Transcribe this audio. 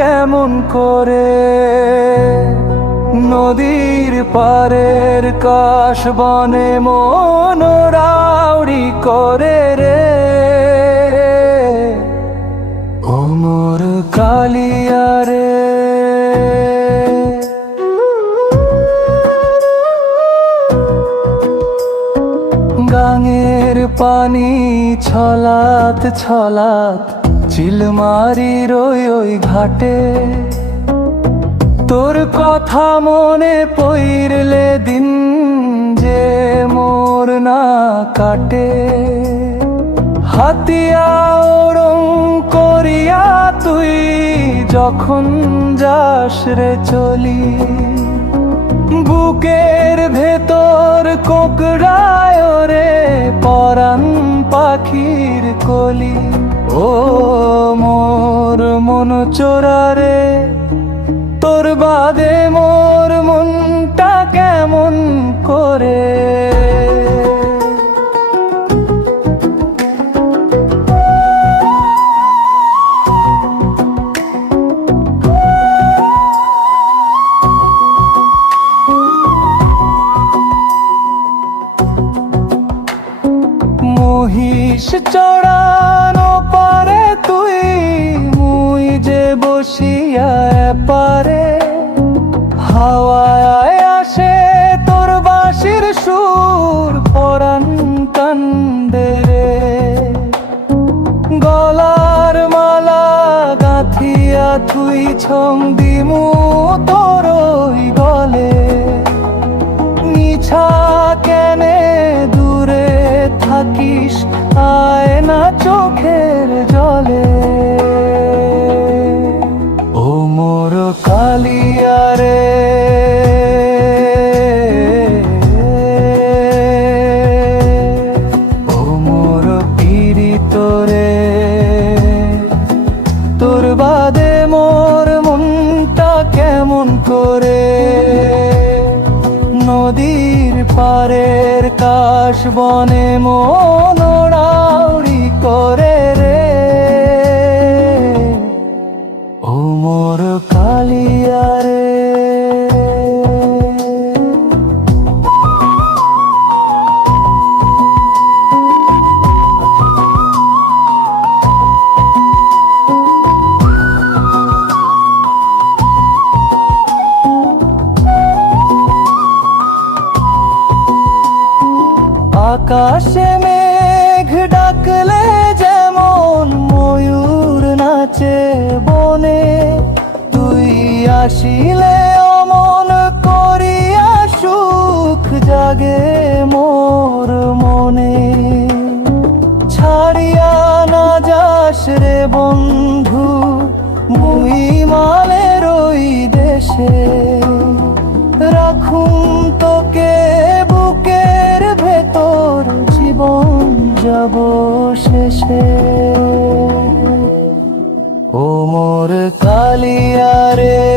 কেমন করে। নদীর পারের কাশ বনে মন রাউড়ি করে রে। ও মোর কালিয়া রে। গাঙের পানি ছলাত ছলাত চিলমারির ওই ঘাটে। তোর কথা মনে পইরলে দিন যে মোর না কাটে। হাতিয়া ওরং করিয়া তুই যখন যাস রে চলি। বুকের ভেতর কোকড়ায় রে পরাণ পাখির কলি। ও মোর মন চোরা রে, তোর বাদে মোর মনটা কেমন করে। মহিষ চড়ানো পারে তুই, মুই যে বসিয়া পারে। হাওয়ায় আসে তোর বাঁশির সুর পরাণ কান্দে রে। গলার মালা গাঁথিয়া তুই ছং দিমু তোর ওই গলে। নিছা কেনে দূরে থাকিস, আয় না চোখের জলে। ও মোর কালিয়া রে। ও মোর পীড়িত রে, তোর বাদে মোর মনটা কেমন করে। নদীর পারের কাশ বনে মন রাউড়ি করে রে। ও মোর কালিয়া রে। আকাশে মেঘ ডাকলে যেমন ময়ূর নাচে বনে। তুই আসিলে অমন করিয়া সুখ জাগে মোর মনে। ছাড়িয়া না যাস রে বন্ধু মুই মালের ওই দেশে। রাখুম তোকে বুকের ভেতর জীবন যাব শেষে। ও মোর কালিয়া রে।